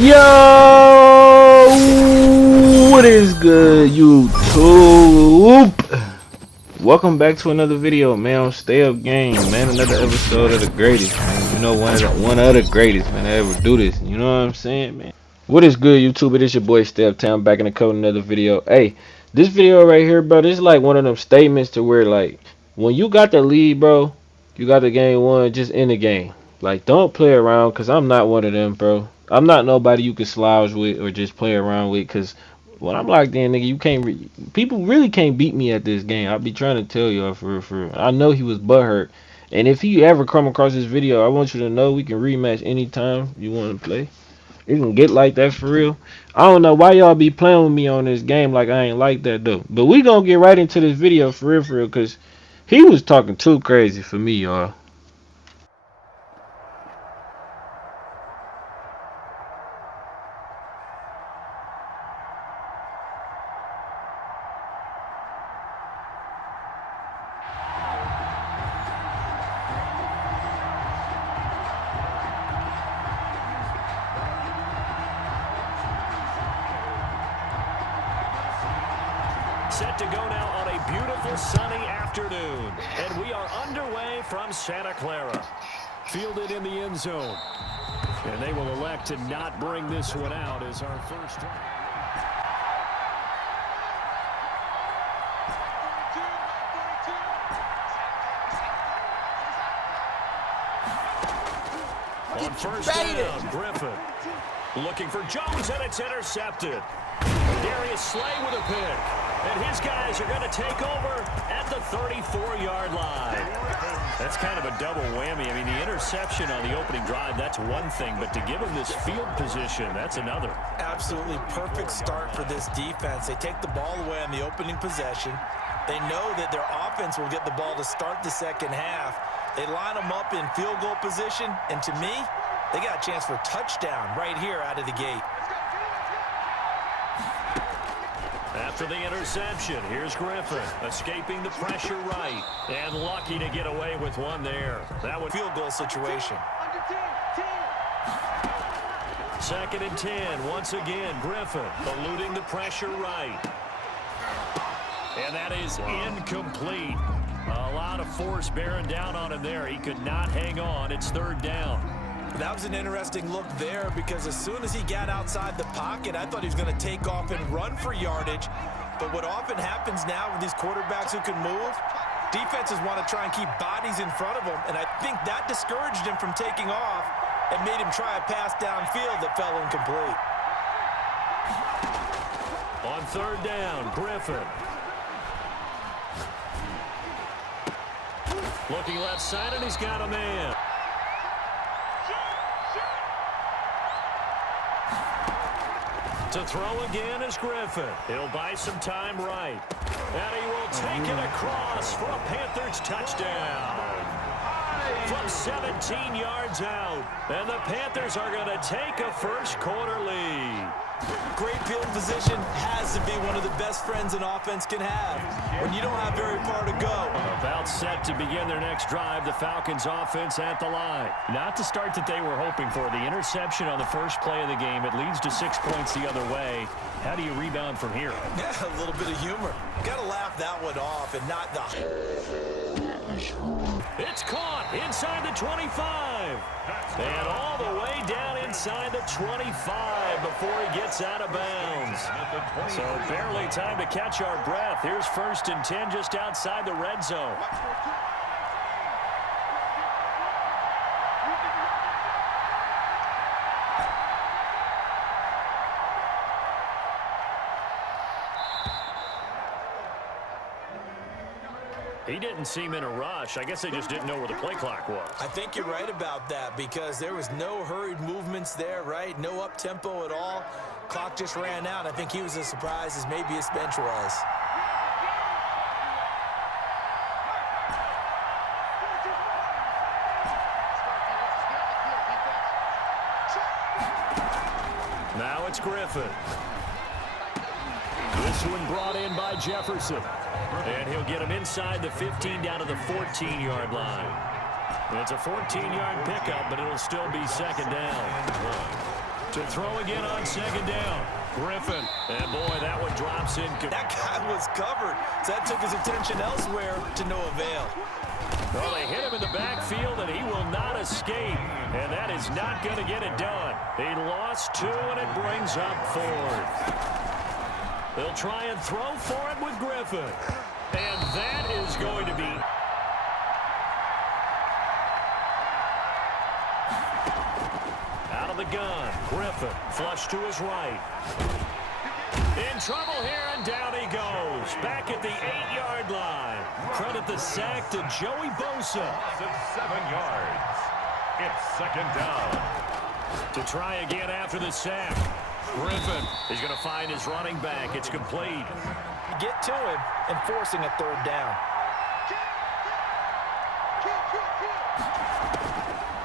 Yo, what is good, YouTube? Welcome back to another video, man. On Stay Up Gang, man. Another episode of the greatest, man. You know, one of the greatest, man, to ever do this. You know what I'm saying, man? What is good, YouTube? It is your boy Stay Uptown back in the code, another video. Hey, this video right here, bro, this is like one of them statements to where, like, when you got the lead, bro, you got the game won, just end the game. Like, don't play around, because I'm not one of them, bro. I'm not nobody you can slouch with or just play around with, because when I'm locked in, nigga, you can't people really can't beat me at this game. I'll be trying to tell y'all for real, for real. I know he was butthurt. And if you ever come across this video, I want you to know we can rematch anytime you want to play. You can get like that for real. I don't know why y'all be playing with me on this game like I ain't like that, though. But we gonna get right into this video for real, because he was talking too crazy for me, y'all. Set to go now on a beautiful sunny afternoon, and we are underway from Santa Clara. Fielded in the end zone, and they will elect to not bring this one out as our first drive. On first down, Griffin looking for Jones, and it's intercepted. Darius Slay with a pick. And his guys are going to take over at the 34-yard line. That's kind of a double whammy. I mean, the interception on the opening drive, that's one thing. But to give him this field position, that's another. Absolutely perfect start for this defense. They take the ball away on the opening possession. They know that their offense will get the ball to start the second half. They line them up in field goal position. And to me, they got a chance for a touchdown right here out of the gate. After the interception, here's Griffin escaping the pressure right, and lucky to get away with one there. That would field goal situation. Second and 10. Once again, Griffin eluding the pressure right. And that is incomplete. A lot of force bearing down on him there. He could not hang on. It's third down. That was an interesting look there, because as soon as he got outside the pocket, I thought he was going to take off and run for yardage. But what often happens now with these quarterbacks who can move, defenses want to try and keep bodies in front of them, and I think that discouraged him from taking off and made him try a pass downfield that fell incomplete. On third down, Griffin. Looking left side, and he's got a man. To throw again is Griffin. He'll buy some time right. And he will take it across for a Panthers touchdown. From 17 yards out. And the Panthers are going to take a first quarter lead. Great field position has to be one of the best friends an offense can have when you don't have very far to go. About set to begin their next drive, the Falcons offense at the line. Not the start that they were hoping for. The interception on the first play of the game. It leads to 6 points the other way. How do you rebound from here? Yeah, a little bit of humor. Got to laugh that one off and not the... It's caught inside the 25. And all the way down inside the 25 before he gets out of bounds. So barely time to catch our breath. Here's first and 10 just outside the red zone. He didn't seem in a rush. I guess they just didn't know where the play clock was. I think you're right about that, because there was no hurried movements there, right? No up-tempo at all. Clock just ran out. I think he was as surprised as maybe his bench was. Now it's Griffin. This one brought in by Jefferson. And he'll get him inside the 15 down to the 14-yard line. It's a 14-yard pickup, but it'll still be second down. To throw again on second down. Griffin. And boy, that one drops in. That guy was covered, so that took his attention elsewhere to no avail. Well, they hit him in the backfield, and he will not escape. And that is not going to get it done. He lost 2, and it brings up 4th. They'll try and throw for it with Griffin. And that is going to be... out of the gun. Griffin, flush to his right. In trouble here, and down he goes. Back at the 8-yard line. Credit the sack to Joey Bosa. 7 yards. It's second down. To try again after the sack. Griffin is going to find his running back. It's complete. Get to him and forcing a 3rd down.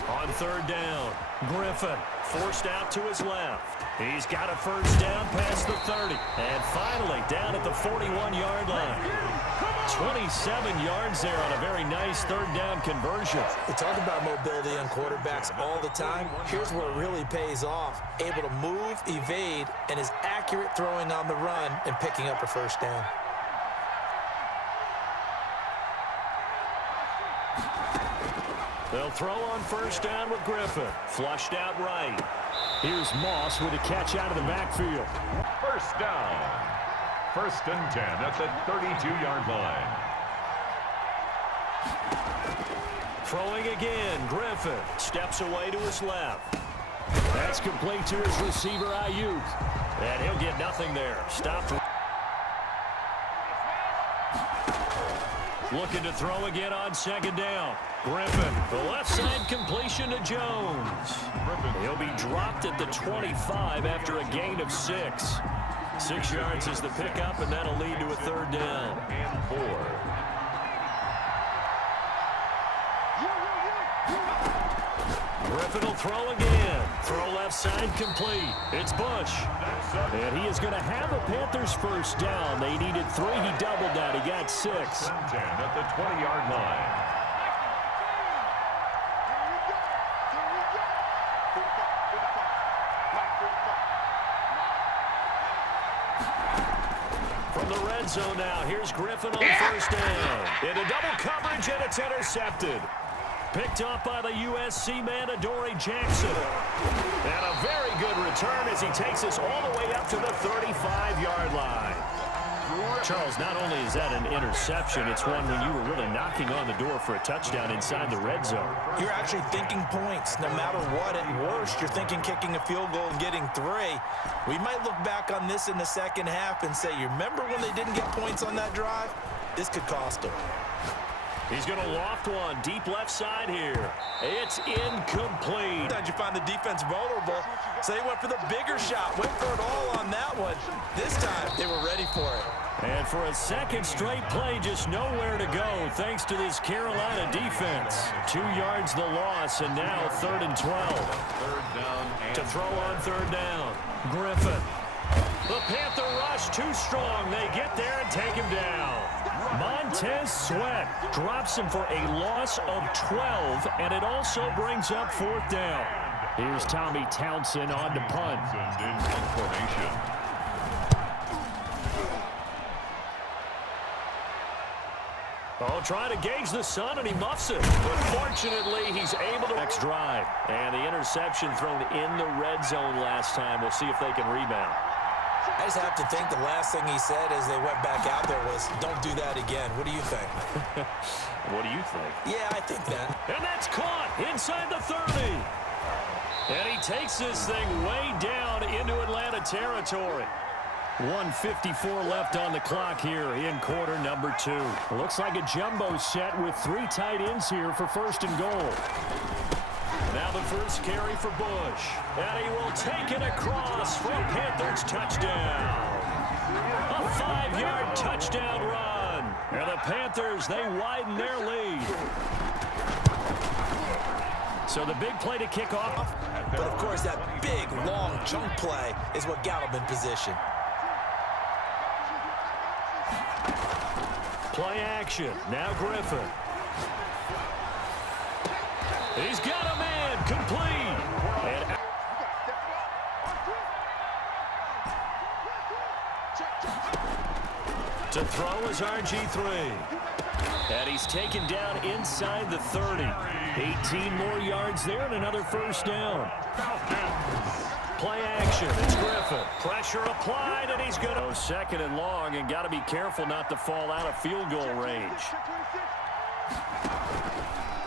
On 3rd down, Griffin forced out to his left. He's got a 1st down past the 30. And finally down at the 41-yard line. 27 yards there on a very nice 3rd down conversion. We talk about mobility on quarterbacks all the time. Here's where it really pays off. Able to move, evade, and is accurate throwing on the run and picking up a 1st down. They'll throw on 1st down with Griffin. Flushed out right. Here's Moss with a catch out of the backfield. 1st down. 1st and 10 at the 32-yard line. Throwing again, Griffin steps away to his left. That's complete to his receiver, YOOOO. And he'll get nothing there. Stopped. Looking to throw again on 2nd down. Griffin, the left side completion to Jones. He'll be dropped at the 25 after a gain of 6. 6 yards is the pickup, and that'll lead to a 3rd down. And 4. Griffin will throw again. Throw left side complete. It's Bush. And he is going to have a Panthers 1st down. They needed 3. He doubled that. He got 6. 10 at the 20-yard line. From the red zone now, here's Griffin on 1st down. Into double coverage, and it's intercepted. Picked up by the USC man, Adoree Jackson. And a very good return as he takes us all the way up to the 35-yard line. Charles, not only is that an interception, it's one when you were really knocking on the door for a touchdown inside the red zone. You're actually thinking points. No matter what, at worst, you're thinking kicking a field goal and getting 3. We might look back on this in the 2nd half and say, you remember when they didn't get points on that drive? This could cost them. He's going to loft one deep left side here. It's incomplete. Sometimes you find the defense vulnerable, so they went for the bigger shot, went for it all on that one. This time, they were ready for it. And for a 2nd straight play, just nowhere to go, thanks to this Carolina defense. 2 yards the loss, and now 3rd and 12. 3rd down. To throw on 3rd down, Griffin. The Panther rush too strong. They get there and take him down. Montez Sweat drops him for a loss of 12, and it also brings up 4th down. Here's Tommy Townsend on to punt. In formation. Oh, trying to gauge the sun, and he muffs it. But fortunately, he's able to next drive. And the interception thrown in the red zone last time. We'll see if they can rebound. I just have to think the last thing he said as they went back out there was, don't do that again. What do you think? What do you think? Yeah, I think that. And that's caught inside the 30. And he takes this thing way down into Atlanta territory. 1:54 left on the clock here in quarter number 2. Looks like a jumbo set with 3 tight ends here for 1st and goal. Now the first carry for Bush. And he will take it across for a Panthers touchdown. A 5-yard touchdown run. And the Panthers, they widen their lead. So the big play to kick off. But, of course, that big, long chunk play is what got him in position. Play action. Now Griffin. He's got a man. Complete. To throw is RG3. And he's taken down inside the 30. 18 more yards there and another first down. Play action. It's Griffin. Pressure applied, and he's going to go second and long, and got to be careful not to fall out of field goal range.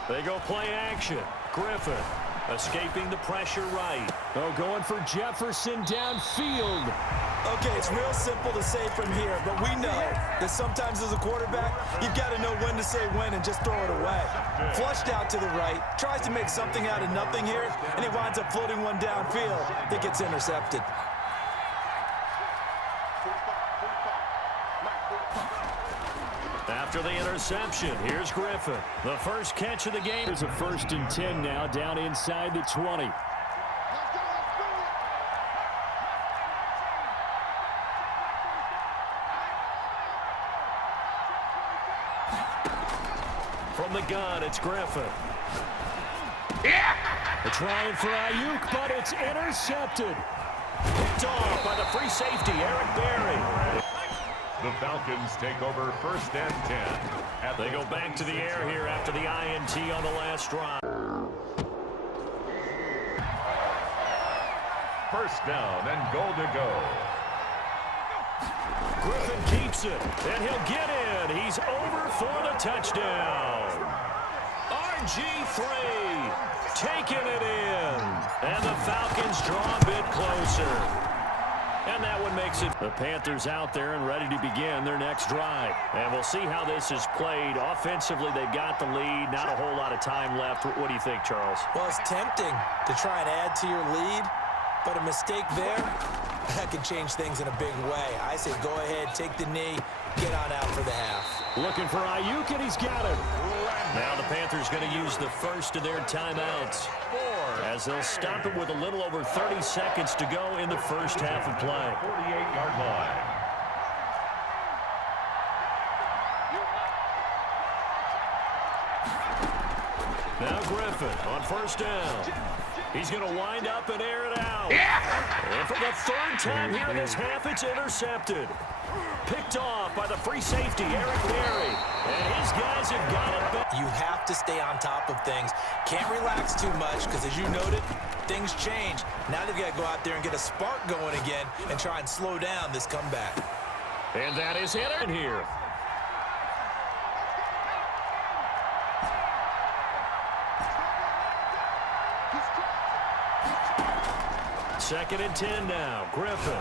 They go play action. Griffin escaping the pressure right. Oh, going for Jefferson downfield. Okay, it's real simple to say from here, but we know that sometimes as a quarterback, you've got to know when to say when and just throw it away. Flushed out to the right, tries to make something out of nothing here, and he winds up floating one downfield that gets intercepted. After the interception, here's Griffin. The first catch of the game. There's a 1st and 10 now, down inside the 20. From the gun, it's Griffin. They're trying for YOOOO, but it's intercepted. Picked off by the free safety, Eric Berry. The Falcons take over 1st and 10. They go back to the air here after the INT on the last drive. 1st down and goal to go. Griffin keeps it, and he'll get in. He's over for the touchdown. RG3 taking it in. And the Falcons draw a bit closer. And that one makes it. The Panthers out there and ready to begin their next drive. And we'll see how this is played. Offensively, they've got the lead. Not a whole lot of time left. What do you think, Charles? Well, it's tempting to try and add to your lead, but a mistake there, that could change things in a big way. I say go ahead, take the knee, get on out for the half. Looking for YOOOO, and he's got it. Now the Panthers going to use the first of their timeouts, as they'll stop it with a little over 30 seconds to go in the first half of play. 48-yard line. Now Griffin on 1st down. He's going to wind up and air it out. And for the 3rd time here in this half, it's intercepted. Picked off by the free safety, Eric Berry. And his guys have got it back. You have to stay on top of things. Can't relax too much because, as you noted, things change. Now they've got to go out there and get a spark going again and try and slow down this comeback. And that is it in here. Second and 10 now. Griffin.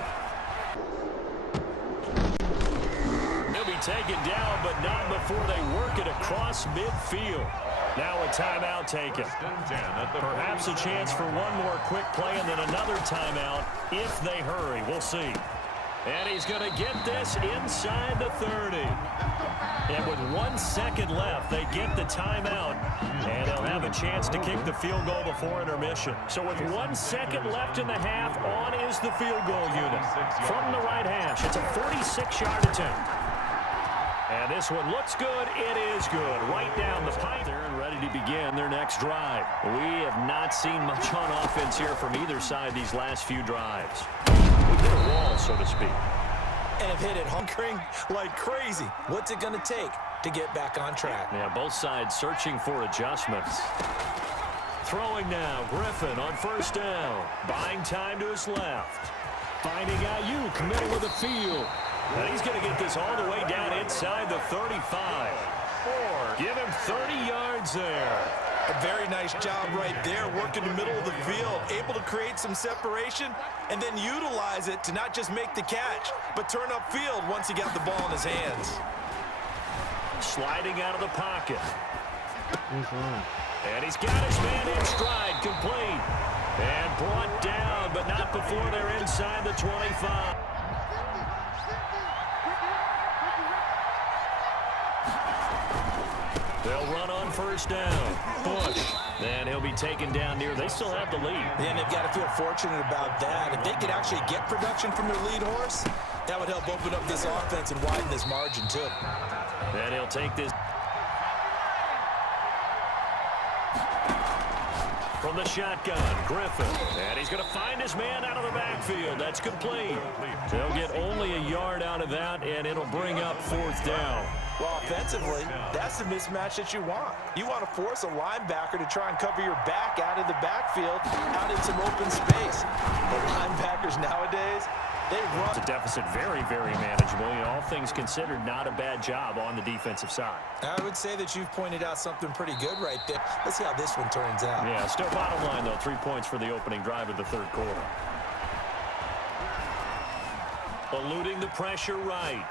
He'll be taken down, but not before they work it across midfield. Now a timeout taken. Perhaps a chance for one more quick play and then another timeout if they hurry. We'll see. And he's going to get this inside the 30. And with 1 second left, they get the timeout. And they'll have a chance to kick the field goal before intermission. So with 1 second left in the half, on is the field goal unit. From the right hash, it's a 46-yard attempt. And this one looks good. It is good. Right down the pipe there and ready to begin their next drive. We have not seen much on offense here from either side these last few drives. We've hit a wall, so to speak. And have hit it hunkering like crazy. What's it going to take to get back on track? Yeah, both sides searching for adjustments. Throwing now, Griffin on 1st down. Buying time to his left. Finding YOOOO, middle of the field. And he's going to get this all the way down inside the 35. Give him 30 yards there. A very nice job right there, working the middle of the field, able to create some separation and then utilize it to not just make the catch, but turn upfield once he got the ball in his hands. Sliding out of the pocket. And he's got his man in stride, complete. And brought down, but not before they're inside the 25. They'll run on 1st down. Push. And he'll be taken down near. They still have the lead. And they've got to feel fortunate about that. If they could actually get production from their lead horse, that would help open up this offense and widen this margin too. And he'll take this. From the shotgun, Griffin. And he's going to find his man out of the backfield. That's complete. They'll get only a yard out of that, and it'll bring up 4th down. Well, offensively, that's the mismatch that you want. You want to force a linebacker to try and cover your back out of the backfield, out in some open space. The linebackers nowadays, they run. The deficit very, very manageable. You know, all things considered, not a bad job on the defensive side. I would say that you've pointed out something pretty good right there. Let's see how this one turns out. Yeah, still bottom line, though, 3 points for the opening drive of the 3rd quarter. Eluding the pressure right.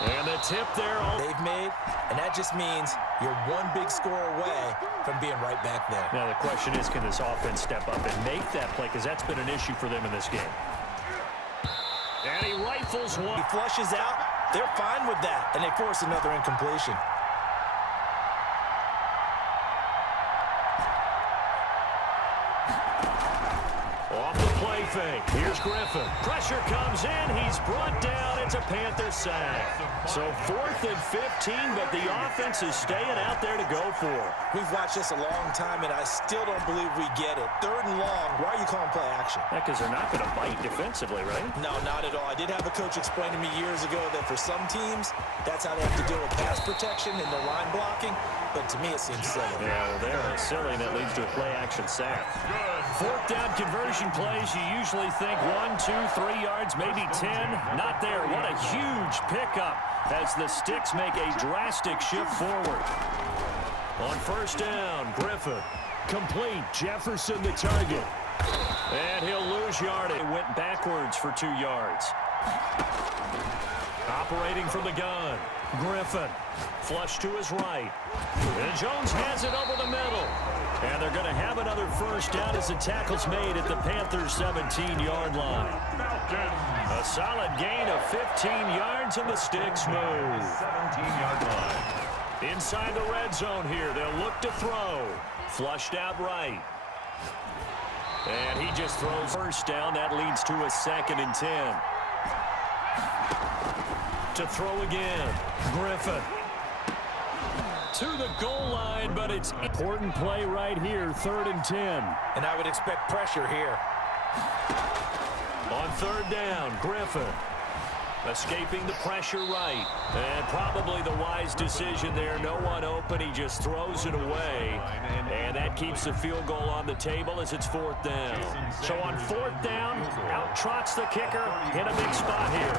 And the tip there. They've made, and that just means you're one big score away from being right back there. Now, the question is, can this offense step up and make that play? Because that's been an issue for them in this game. And he rifles one. He flushes out. They're fine with that, and they force another incompletion. Off the play fake. Here's Griffin. Pressure comes in. He's brought down. It's a Panther sack. So 4th and 15, but the offense is staying out there to go for. We've watched this a long time, and I still don't believe we get it. 3rd and long. Why are you calling play action? Because they're not going to bite defensively, right? No, not at all. I did have a coach explain to me years ago that for some teams, that's how they have to deal with pass protection and their line blocking. But to me, it seems silly. Yeah, well, they're silly, and that leads to a play-action sack. 4th down conversion plays, you usually think 1, 2, 3 yards, maybe 10. Not there. What a huge pickup as the Sticks make a drastic shift forward. On 1st down, Griffin. Complete. Jefferson the target. And he'll lose yard. It went backwards for 2 yards. Operating from the gun, Griffin. Flush to his right. And Jones has it over the middle. And they're going to have another 1st down as the tackle's made at the Panthers' 17-yard line. A solid gain of 15 yards, and the Sticks move. 17-yard line. Inside the red zone here, they'll look to throw. Flushed out right. And he just throws 1st down. That leads to a 2nd and 10. To throw again, Griffin. To the goal line, but it's important play right here, 3rd and 10. And I would expect pressure here. On 3rd down, Griffin. Escaping the pressure right. And probably the wise decision there. No one open. He just throws it away. And that keeps the field goal on the table as it's 4th down. So on 4th down, out trots the kicker in a big spot here.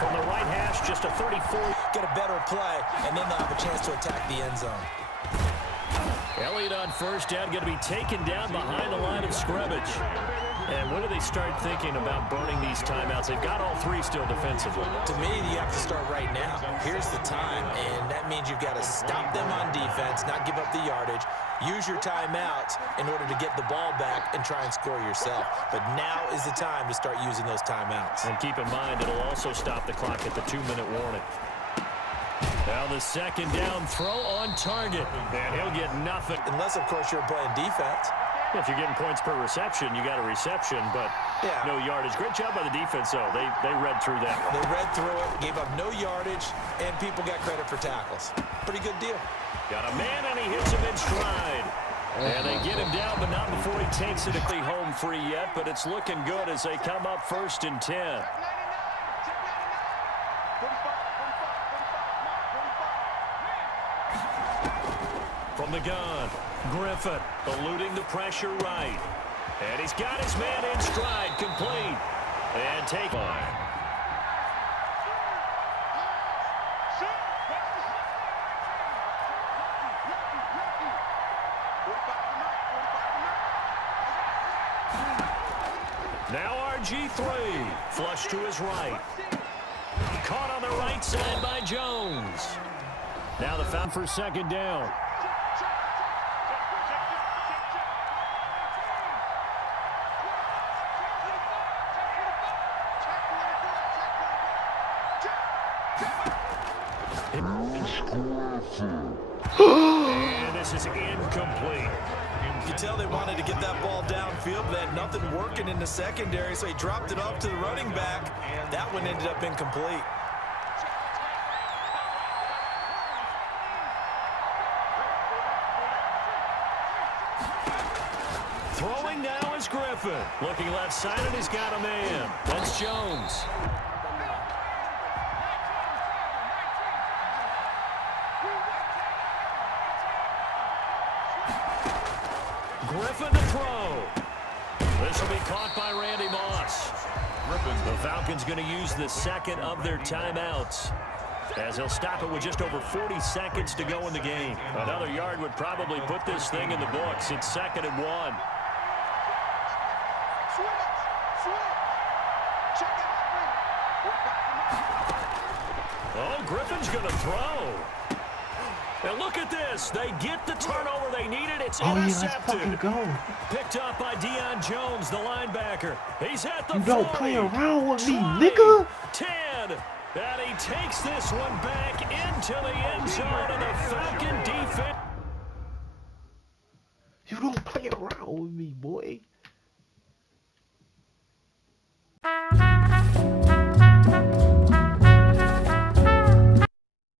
From the right hash, just a 34. Get a better play, and then they'll have a chance to attack the end zone. Elliott on 1st down, going to be taken down behind the line of scrimmage. And when do they start thinking about burning these timeouts? They've got all 3 still defensively. To me, you have to start right now. Here's the time, and that means you've got to stop them on defense, not give up the yardage, use your timeouts in order to get the ball back and try and score yourself. But now is the time to start using those timeouts. And keep in mind, it'll also stop the clock at the 2-minute warning. Now the 2nd down throw on target, and he'll get nothing. Unless, of course, you're playing defense. If you're getting points per reception, you got a reception, but no yardage. Great job by the defense, though. They read through that. They read through it, gave up no yardage, and people got credit for tackles. Pretty good deal. Got a man, and he hits him in stride. And they get him down, but not before he takes it home free yet, but it's looking good as they come up 1st and 10. From the gun, Griffin eluding the pressure right. And he's got his man in stride, complete. And take on. Now RG3, flush to his right. Caught on the right side by Jones. Now the foul for 2nd down. And this is incomplete. You can tell they wanted to get that ball downfield, but they had nothing working in the secondary, so he dropped it off to the running back. That one ended up incomplete. Griffin. Looking left-sided, he's got a man. That's Jones. Griffin to throw. This will be caught by Randy Moss. The Falcons going to use the second of their timeouts, as he'll stop it with just over 40 seconds to go in the game. Another yard would probably put this thing in the books. It's 2nd and 1. Oh, Griffin's going to throw. And look at this. They get the turnover they needed. It's intercepted. Yeah, let's fucking go. Picked up by Deion Jones, the linebacker. He's at the 40. You don't play around with me, nigga. 10. And he takes this one back into the end zone of the Falcon defense. You don't play around with me, boy.